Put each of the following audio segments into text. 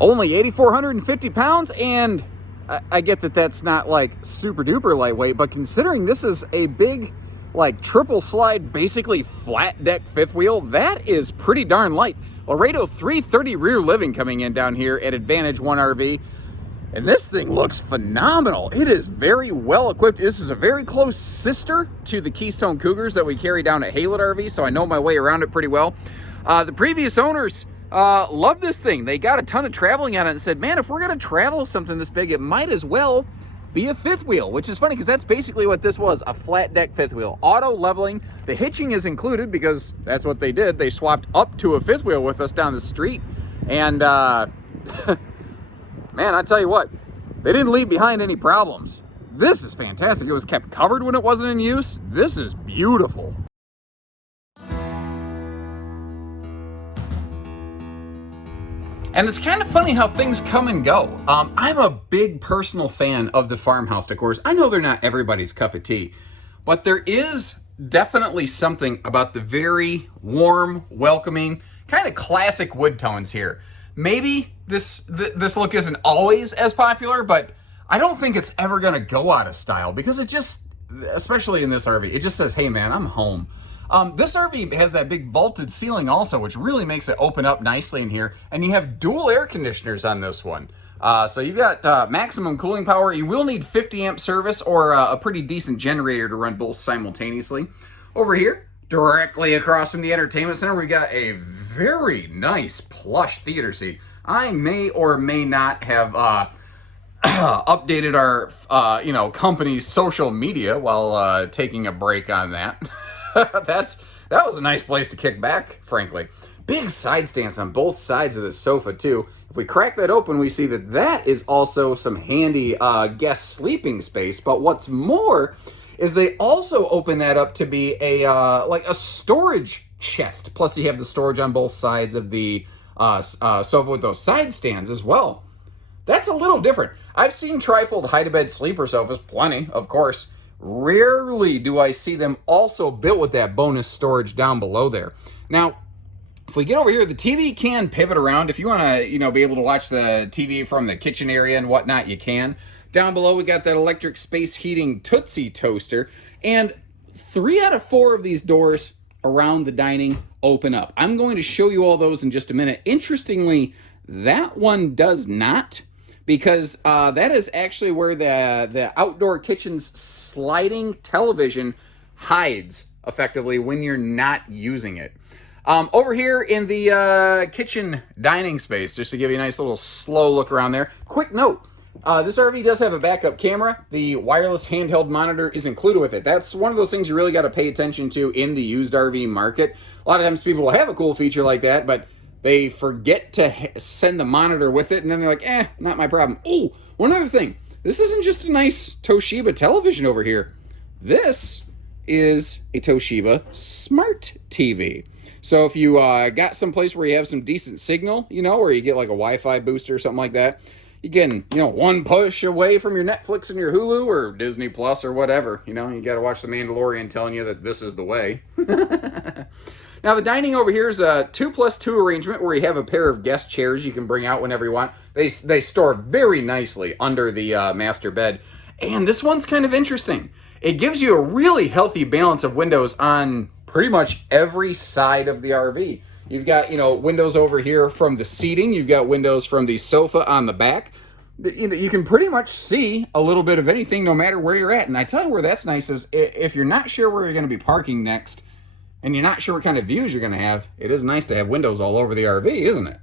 Only 8,450 pounds, and I get that that's not like super duper lightweight, but considering this is a big, like triple slide, basically flat deck fifth wheel, that is pretty darn light. Laredo 330 rear living coming in down here at Advantage 1 RV. And this thing looks phenomenal. It is very well equipped. This is a very close sister to the Keystone Cougars that we carry down at Haylett RV, so I know my way around it pretty well. The previous owners love this thing. They got a ton of traveling on it and said, man, if we're gonna travel something this big, it might as well be a fifth wheel, which is funny because that's basically what this was, a flat deck fifth wheel. Auto leveling, the hitching is included because that's what they did. They swapped up to a fifth wheel with us down the street. And man, I tell you what, they didn't leave behind any problems. This is fantastic. It was kept covered when it wasn't in use. This is beautiful. And it's kind of funny how things come and go. I'm a big personal fan of the farmhouse decors. I know they're not everybody's cup of tea, but there is definitely something about the very warm, welcoming, kind of classic wood tones here. Maybe this look isn't always as popular, but I don't think it's ever gonna go out of style because it just, especially in this RV, it just says, hey man, I'm home. This RV has that big vaulted ceiling also, which really makes it open up nicely in here. And you have dual air conditioners on this one. So you've got maximum cooling power. You will need 50 amp service or a pretty decent generator to run both simultaneously. Over here, directly across from the entertainment center, we got a very nice plush theater seat. I may or may not have updated our company's social media while taking a break on that. That was a nice place to kick back, frankly. Big side stands on both sides of the sofa too. If we crack that open, we see that that is also some handy guest sleeping space. But what's more is they also open that up to be a like a storage chest. Plus, you have the storage on both sides of the sofa with those side stands as well. That's a little different. I've seen trifold hide-to-bed sleeper sofas, plenty, of course. Rarely do I see them also built with that bonus storage down below there. Now, if we get over here, the TV can pivot around. If you want to, be able to watch the TV from the kitchen area and whatnot, you can. Down below, we got that electric space heating Tootsie toaster. And 3 out of 4 of these doors around the dining open up. I'm going to show you all those in just a minute. Interestingly, that one does not, because that is actually where the outdoor kitchen's sliding television hides effectively when you're not using it. Over here in the kitchen dining space, just to give you a nice little slow look around there. Quick note, this RV does have a backup camera. The wireless handheld monitor is included with it. That's one of those things you really got to pay attention to in the used RV market. A lot of times people will have a cool feature like that, but they forget to send the monitor with it, and then they're like, not my problem. Oh, one other thing. This isn't just a nice Toshiba television over here. This is a Toshiba Smart TV. So if you got someplace where you have some decent signal, where you get like a Wi-Fi booster or something like that, you can, one push away from your Netflix and your Hulu or Disney Plus or whatever. You got to watch The Mandalorian telling you that this is the way. Now, the dining over here is a 2+2 arrangement where you have a pair of guest chairs you can bring out whenever you want. They store very nicely under the master bed. And this one's kind of interesting. It gives you a really healthy balance of windows on pretty much every side of the RV. You've got, windows over here from the seating. You've got windows from the sofa on the back. You can pretty much see a little bit of anything no matter where you're at. And I tell you where that's nice is if you're not sure where you're going to be parking next, and you're not sure what kind of views you're going to have, it is nice to have windows all over the RV, isn't it?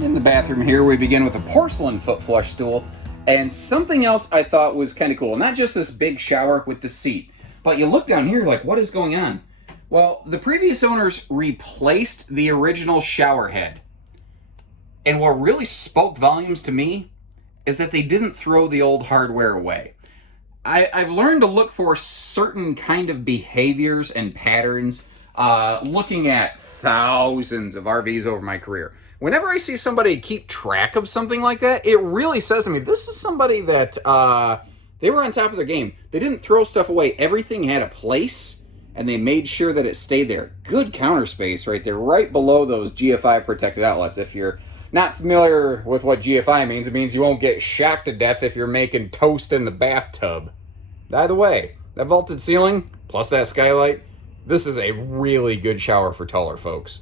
In the bathroom here, we begin with a porcelain foot flush stool, and something else I thought was kind of cool. Not just this big shower with the seat, but you look down here like, what is going on? Well, the previous owners replaced the original shower head. And what really spoke volumes to me is that they didn't throw the old hardware away. I've learned to look for certain kind of behaviors and patterns looking at thousands of RVs over my career. Whenever I see somebody keep track of something like that, it really says to me, this is somebody that they were on top of their game. They didn't throw stuff away. Everything had a place, and they made sure that it stayed there. Good counter space right there, right below those GFI protected outlets. If you're not familiar with what GFI means, it means you won't get shocked to death if you're making toast in the bathtub. By the way, that vaulted ceiling, plus that skylight, this is a really good shower for taller folks.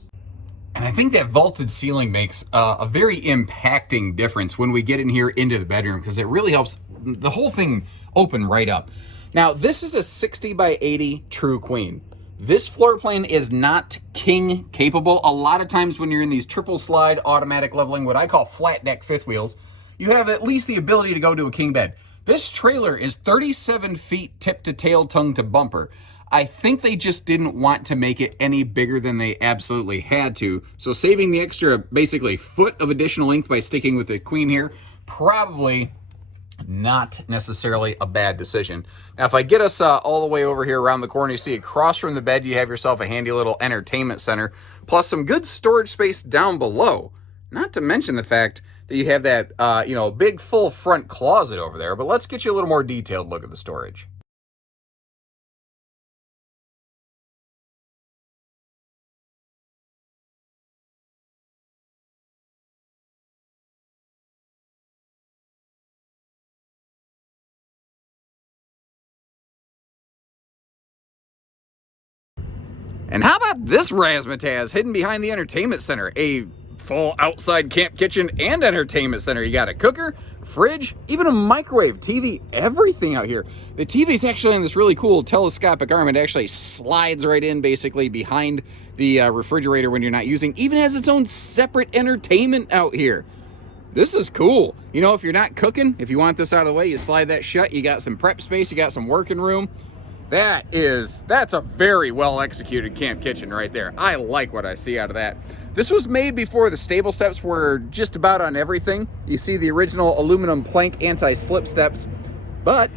And I think that vaulted ceiling makes a very impacting difference when we get in here into the bedroom, because it really helps the whole thing open right up. Now, this is a 60 by 80 true queen. This floor plan is not king capable. A lot of times when you're in these triple slide automatic leveling, what I call flat deck fifth wheels, you have at least the ability to go to a king bed. This trailer is 37 feet tip to tail, tongue to bumper. I think they just didn't want to make it any bigger than they absolutely had to. So saving the extra, basically, foot of additional length by sticking with the queen here, probably not necessarily a bad decision. Now, if I get us all the way over here around the corner, you see across from the bed, you have yourself a handy little entertainment center, plus some good storage space down below. Not to mention the fact that you have that, big full front closet over there. But let's get you a little more detailed look at the storage. And how about this razzmatazz hidden behind the entertainment center? A full outside camp kitchen and entertainment center. You got a cooker, fridge, even a microwave, TV, everything out here. The TV is actually on this really cool telescopic arm. It actually slides right in basically behind the refrigerator when you're not using. Even has its own separate entertainment out here. This is cool. You know, if you're not cooking, if you want this out of the way, you slide that shut. You got some prep space, you got some working room. That's a very well executed camp kitchen right there. I like what I see out of that. This was made before the stable steps were just about on everything. You see the original aluminum plank anti-slip steps, but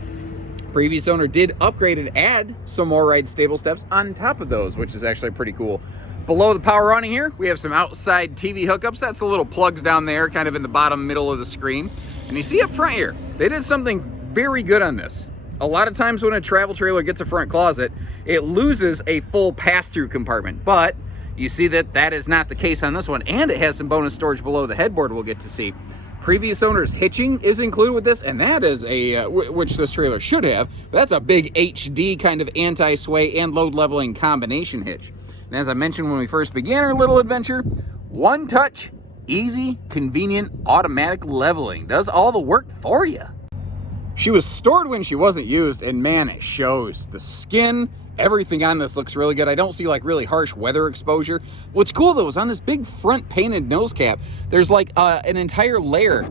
previous owner did upgrade and add some more ride stable steps on top of those, which is actually pretty cool. Below the power awning here, we have some outside TV hookups. That's the little plugs down there, kind of in the bottom middle of the screen. And you see up front here, they did something very good on this. A lot of times when a travel trailer gets a front closet, it loses a full pass-through compartment, but you see that that is not the case on this one, and it has some bonus storage below the headboard we'll get to see. Previous owner's hitching is included with this, and that is a, which this trailer should have, but that's a big HD kind of anti-sway and load leveling combination hitch. And as I mentioned when we first began our little adventure, one touch, easy, convenient, automatic leveling does all the work for you. She was stored when she wasn't used, and man, it shows. The skin, everything on this looks really good. I don't see like really harsh weather exposure. What's cool though is on this big front painted nose cap, there's like an entire layer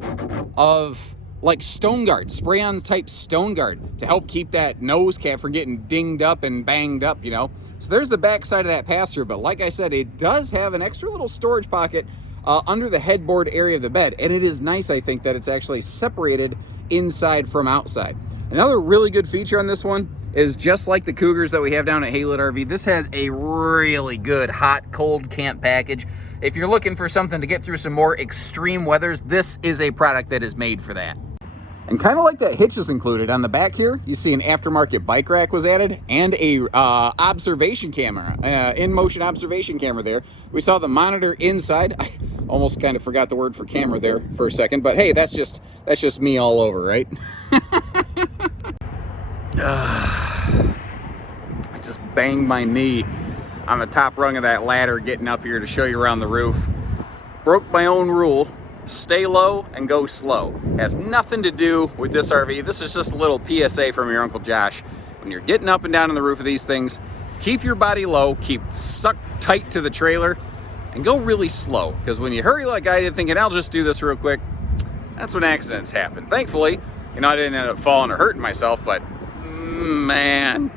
of like stone guard, spray-on type stone guard to help keep that nose cap from getting dinged up and banged up, you know. So there's the back side of that pass-through, but like I said, it does have an extra little storage pocket under the headboard area of the bed, and it is nice, I think, that it's actually separated inside from outside. Another really good feature on this one is just like the Cougars that we have down at Haylett RV, this has a really good hot, cold camp package. If you're looking for something to get through some more extreme weathers, this is a product that is made for that. And kind of like that hitch is included, on the back here, you see an aftermarket bike rack was added and a observation camera, in-motion observation camera there. We saw the monitor inside. I almost kind of forgot the word for camera there for a second, but hey, that's just me all over, right? I just banged my knee on the top rung of that ladder getting up here to show you around the roof. Broke my own rule. Stay low and go slow. Has nothing to do with this RV. This is just a little PSA from your Uncle Josh. When you're getting up and down on the roof of these things, keep your body low, keep sucked tight to the trailer, and go really slow. Because when you hurry like I did, thinking I'll just do this real quick, that's when accidents happen. Thankfully, I didn't end up falling or hurting myself, but man,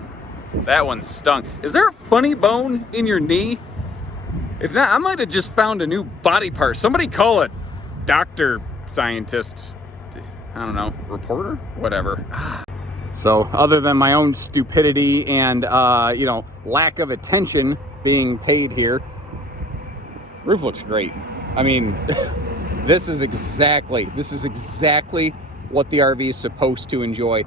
that one stung. Is there a funny bone in your knee? If not, I might have just found a new body part. Somebody call it doctor, scientist, I don't know, reporter, whatever. So other than my own stupidity and, you know, lack of attention being paid here, roof looks great. I mean, this is exactly what the RV is supposed to enjoy.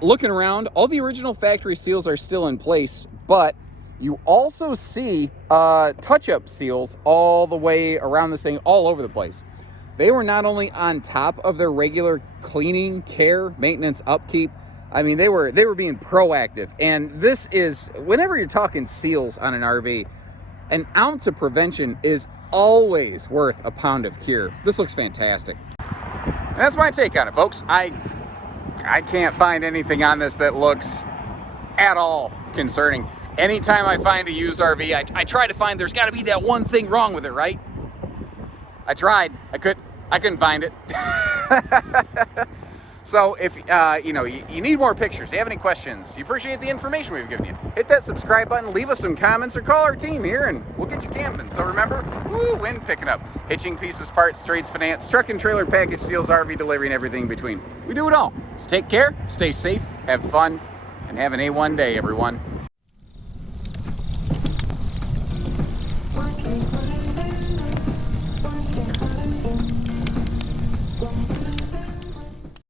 Looking around, all the original factory seals are still in place, but you also see touch-up seals all the way around this thing, all over the place. They were not only on top of their regular cleaning, care, maintenance, upkeep. I mean, they were being proactive. And this is, whenever you're talking seals on an RV, an ounce of prevention is always worth a pound of cure. This looks fantastic. And that's my take on it, folks. I can't find anything on this that looks at all concerning. Anytime I find a used RV, I try to find there's got to be that one thing wrong with it, right? I tried. I couldn't find it. So if you know, you need more pictures, you have any questions, you appreciate the information we've given you, hit that subscribe button, leave us some comments, or call our team here and we'll get you camping. So remember, wind picking up, hitching, pieces, parts, trades, finance, truck and trailer package deals, RV delivery, and everything in between. We do it all. So take care, stay safe, have fun, and have an A1 day, everyone.